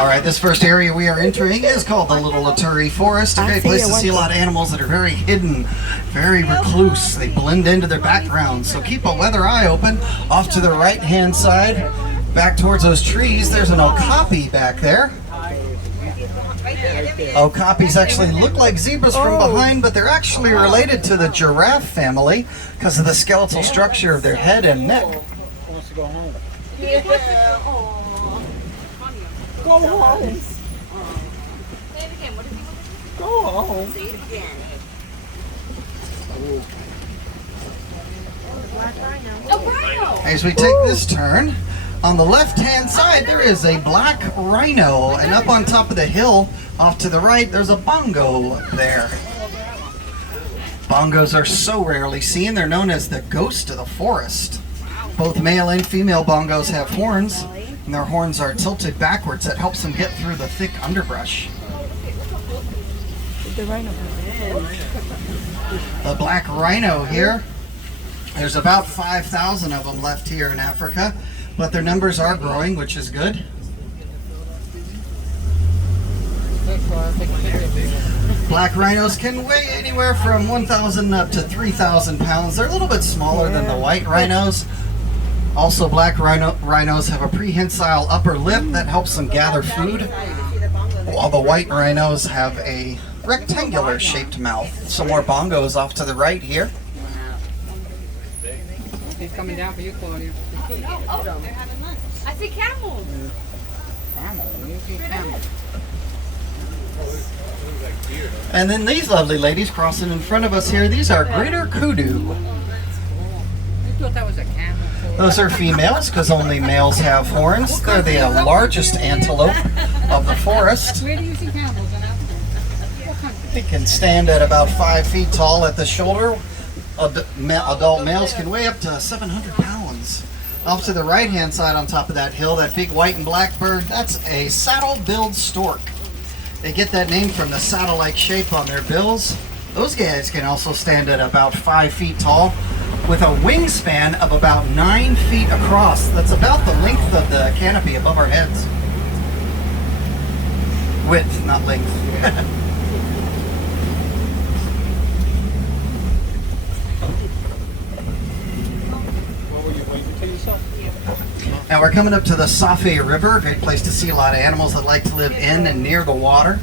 All right, this first area we are entering is called the Little Laturi Forest. A great place to see a lot of animals that are very hidden, very recluse. They blend into their background, so keep a weather eye open. Off to the right-hand side, back towards those trees, there's an okapi back there. Okapis actually look like zebras from behind, but they're actually related to the giraffe family because of the skeletal structure of their head and neck. Wants to go home. Go home. Say it again. What did you want to do? Go home. Say it again. Oh, rhino! As we take this turn, on the left-hand side there is a black rhino, and up on top of the hill, off to the right, there's a bongo there. Bongos are so rarely seen, they're known as the ghost of the forest. Both male and female bongos have horns, and their horns are tilted backwards. That helps them get through the thick underbrush. The rhino. The black rhino here, there's about 5,000 of them left here in Africa, but their numbers are growing, which is good. Black rhinos can weigh anywhere from 1,000 up to 3,000 pounds. They're a little bit smaller than the white rhinos. Also, black rhinos have a prehensile upper lip that helps them gather food, while the white rhinos have a rectangular shaped mouth. Some more bongos off to the right here. He's coming down for you, Claudia. Oh, they're having lunch. I see camels. Camel. You see camel. And then these lovely ladies crossing in front of us here, these are greater kudu. I thought that was a camel. Those are females because only males have horns. They're the largest antelope of the forest. Where do you see camels in Africa? They can stand at about 5 feet tall at the shoulder. Adult males can weigh up to 700 pounds. Off to the right-hand side on top of that hill, that big white and black bird, that's a saddle-billed stork. They get that name from the saddle-like shape on their bills. Those guys can also stand at about 5 feet tall with a wingspan of about 9 feet across. That's about the length of the canopy above our heads. Width, not length. Now we're coming up to the Zafari River, a great place to see a lot of animals that like to live in and near the water.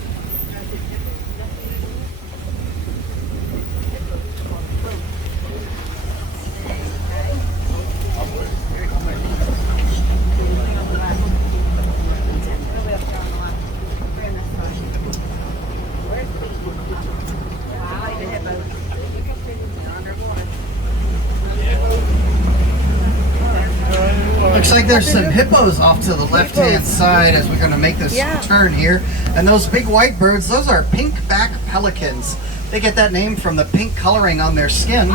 Looks like there's some hippos off to the left-hand side as we're going to make this turn here. And those big white birds, those are pink-back pelicans. They get that name from the pink coloring on their skin.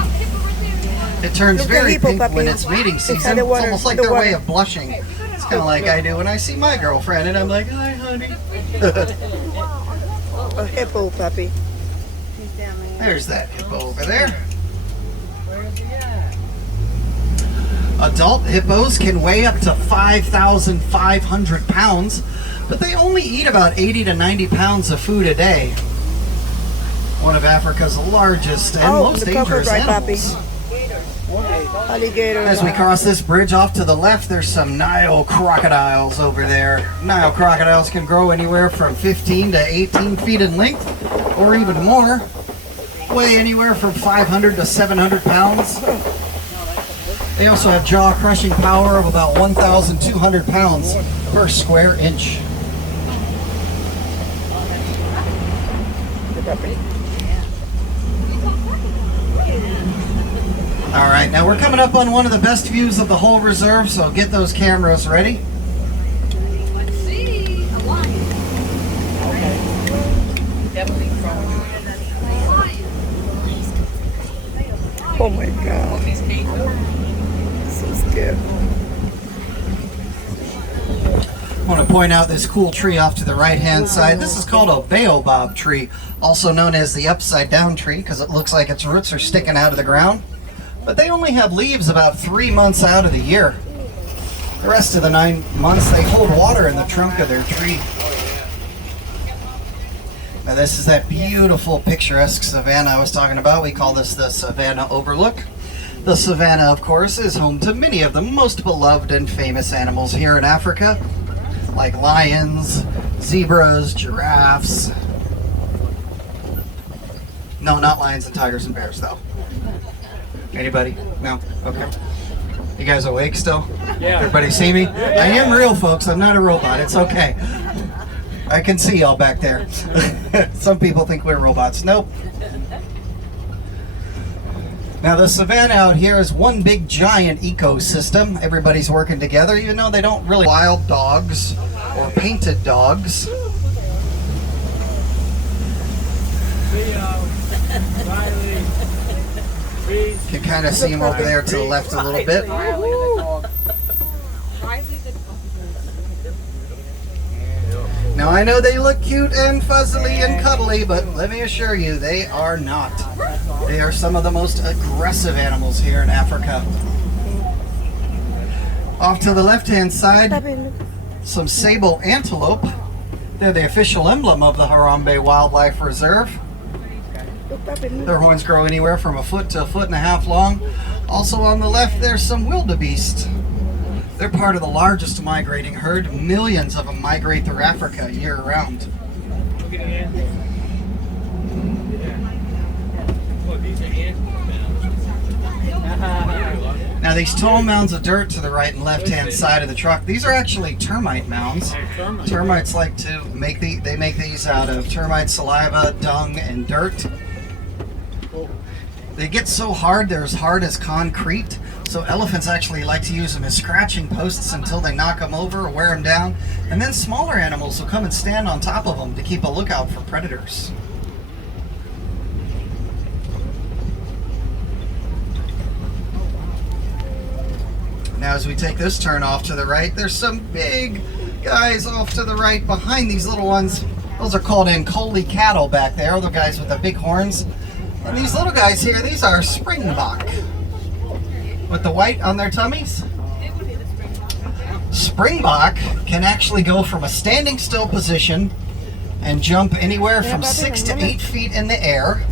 It turns very pink when it's mating season. It's almost like their way of blushing. It's kind of like I do when I see my girlfriend and I'm like, hi, honey. A hippo, puppy. There's that hippo over there. Adult hippos can weigh up to 5,500 pounds, but they only eat about 80 to 90 pounds of food a day. One of Africa's largest and most dangerous animals. Alligator. As we cross this bridge off to the left, there's some Nile crocodiles over there. Nile crocodiles can grow anywhere from 15 to 18 feet in length, or even more. Weigh anywhere from 500 to 700 pounds. They also have jaw-crushing power of about 1,200 pounds per square inch. All right, now we're coming up on one of the best views of the whole reserve, so get those cameras ready. Let's see. A lion. Oh my God. So scared. I want to point out this cool tree off to the right-hand side. This is called a baobab tree, also known as the upside-down tree, because it looks like its roots are sticking out of the ground. But they only have leaves about 3 months out of the year. The rest of the 9 months, they hold water in the trunk of their tree. Now this is that beautiful picturesque savanna I was talking about. We call this the Savanna Overlook. The savanna, of course, is home to many of the most beloved and famous animals here in Africa, like lions, zebras, giraffes. No, not lions and tigers and bears, though. Anybody? No? Okay. You guys awake still? Yeah. Everybody see me? I am real, folks. I'm not a robot. It's okay. I can see y'all back there. Some people think we're robots. Nope. Now the savanna out here is one big giant ecosystem. Everybody's working together, even though they don't really wild dogs or painted dogs. You can kind of see them over there to the left a little bit. Now I know they look cute and fuzzily and cuddly, but let me assure you, they are not. They are some of the most aggressive animals here in Africa. Off to the left-hand side, some sable antelope. They're the official emblem of the Harambe Wildlife Reserve. Their horns grow anywhere from a foot to a foot and a half long. Also on the left, there's some wildebeest. They're part of the largest migrating herd. Millions of them migrate through Africa year-round. Now these tall mounds of dirt to the right and left-hand side of the truck, these are actually termite mounds. Termites like to make they make these out of termite saliva, dung, and dirt. They get so hard, they're as hard as concrete. So elephants actually like to use them as scratching posts until they knock them over or wear them down. And then smaller animals will come and stand on top of them to keep a lookout for predators. Now as we take this turn off to the right, there's some big guys off to the right behind these little ones. Those are called Ankoli cattle back there, the guys with the big horns. And these little guys here, these are springbok. With the white on their tummies. Springbok can actually go from a standing still position and jump anywhere from 6 to 8 feet in the air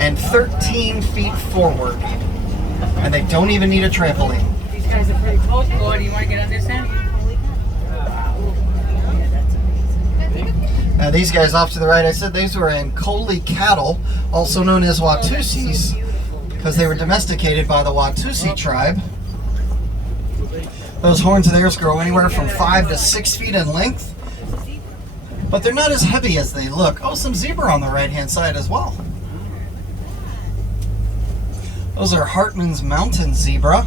and 13 feet forward. And they don't even need a trampoline. These guys are pretty close, boy. Do you want to get on this end? Now these guys off to the right, I said these were Ankoli cattle, also known as Watusis, because they were domesticated by the Watusi tribe. Those horns of theirs grow anywhere from 5 to 6 feet in length, but they're not as heavy as they look. Oh, some zebra on the right-hand side as well. Those are Hartman's mountain zebra.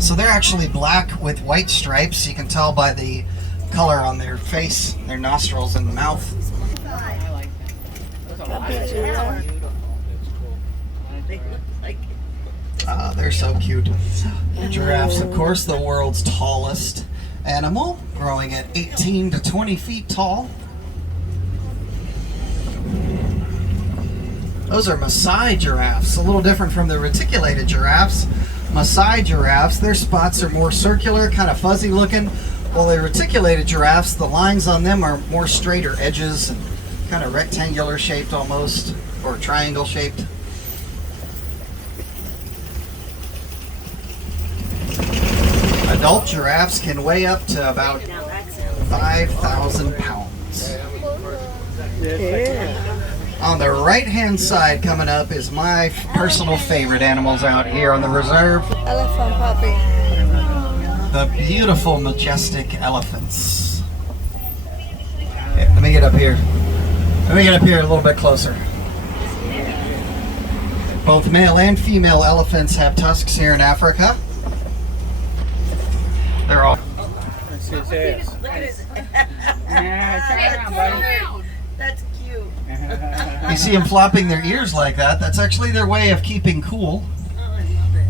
So they're actually black with white stripes. You can tell by the color on their face, their nostrils, and mouth. I like that. They're so cute. Giraffes, of course, the world's tallest animal, growing at 18 to 20 feet tall. Those are Maasai giraffes, a little different from the reticulated giraffes. Maasai giraffes, their spots are more circular, kind of fuzzy looking, while the reticulated giraffes, the lines on them are more straighter edges, and kind of rectangular shaped almost, or triangle shaped. Adult giraffes can weigh up to about 5,000 pounds. Yeah. On the right-hand side coming up is my personal favorite animals out here on the reserve. Elephant puppy. The beautiful, majestic elephants. Yeah, let me get up here. Let me get up here a little bit closer. Both male and female elephants have tusks here in Africa. They're all... That's his ass. Look at his Yeah, turn around, buddy. That's cute. You see them flopping their ears like that. That's actually their way of keeping cool. Oh, I love it.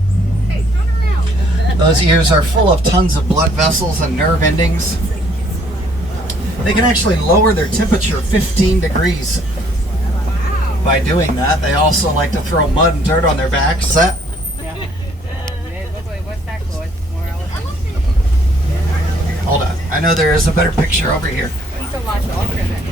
Hey, turn around. Those ears are full of tons of blood vessels and nerve endings. They can actually lower their temperature 15 degrees by doing that. They also like to throw mud and dirt on their backs. Yeah. What's that called? More elephants? know there is a better picture over here. He's a lot longer than that.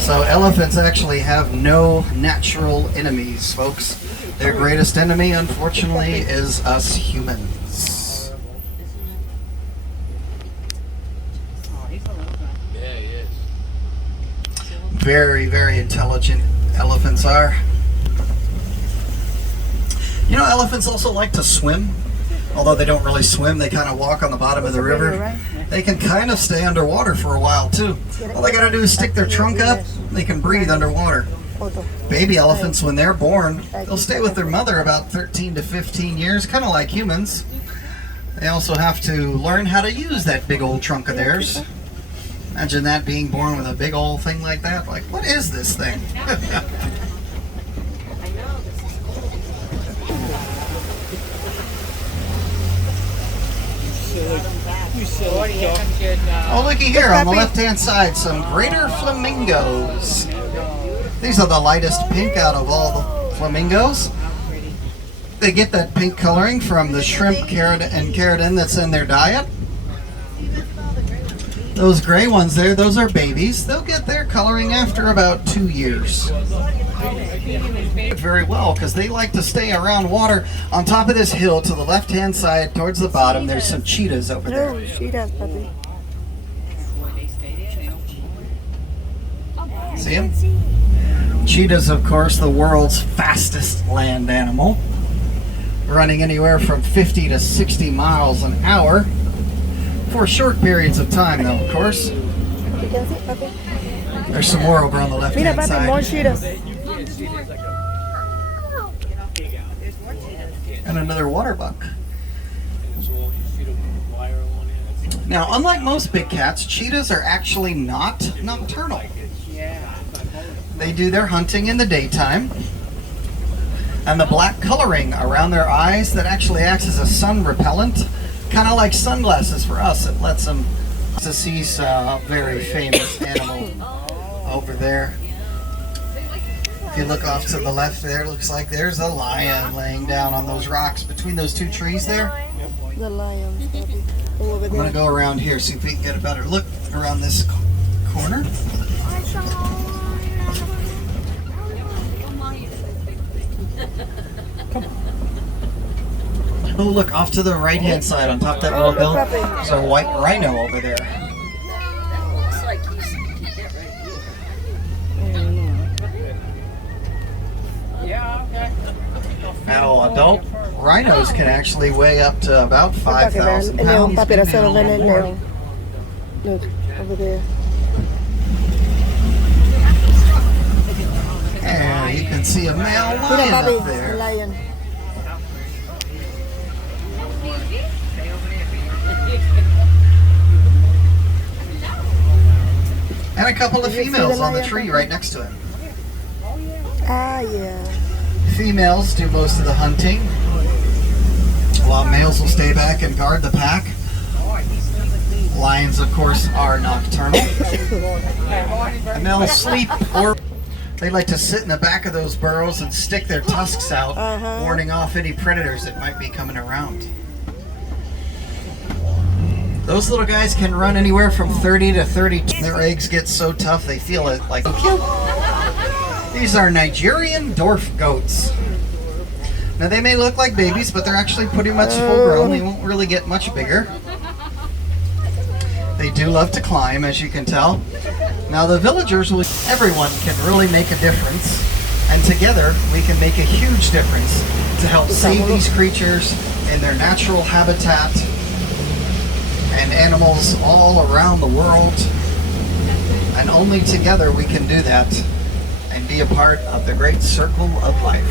So elephants actually have no natural enemies, folks. Their greatest enemy, unfortunately, is us humans. Oh, he's a little guy. Yeah, he is. Very, very intelligent elephants are. You know, elephants also like to swim. Although they don't really swim, they kind of walk on the bottom of the river. They can kind of stay underwater for a while too. All they gotta do is stick their trunk up, they can breathe underwater. Baby elephants, when they're born, they'll stay with their mother about 13 to 15 years, kind of like humans. They also have to learn how to use that big old trunk of theirs. Imagine that, being born with a big old thing like that. Like, what is this thing? Oh, looky here on the left-hand side, some greater flamingos. These are the lightest pink out of all the flamingos. They get that pink coloring from the shrimp, and keratin that's in their diet. Those gray ones there, those are babies. They'll get their coloring after about 2 years. Very well, because they like to stay around water. On top of this hill to the left-hand side towards the bottom, there's some cheetahs over there. No, cheetahs, puppy. See them? Cheetahs, of course, the world's fastest land animal, running anywhere from 50 to 60 miles an hour for short periods of time, though, of course. You can see, puppy. There's some more over on the Mira, left-hand papi, more side. cheetahs. And another water buck. Now, unlike most big cats, cheetahs are actually not nocturnal. They do their hunting in the daytime. And the black coloring around their eyes that actually acts as a sun repellent, kind of like sunglasses for us. It lets them see a very famous animal over there. If you look off to the left there, it looks like there's a lion laying down on those rocks between those two trees there. The lions, puppy. Over I'm going there. to go around here, see if we can get a better look around this corner. Oh, look, off to the right-hand side on top of that little hill, there's a white rhino over there. Now, adult rhinos can actually weigh up to about 5,000 pounds. Papi, maybe a eso little es el more. león. Look, over there. And you can see a male Mira, lion up papi, there. lion. And a couple of Did you see females the on the lion, tree Papi? right next to him. Ah, yeah. Females do most of the hunting, while males will stay back and guard the pack. Lions, of course, are nocturnal. And they'll sleep, or they like to sit in the back of those burrows and stick their tusks out, warning off any predators that might be coming around. Those little guys can run anywhere from 30 to 32. Their eggs get so tough they feel it like These are Nigerian dwarf goats. Now they may look like babies, but they're actually pretty much full grown. They won't really get much bigger. They do love to climb, as you can tell. Now the villagers, everyone can really make a difference. And together we can make a huge difference to help save these creatures in their natural habitat and animals all around the world. And only together we can do that and be a part of the great circle of life.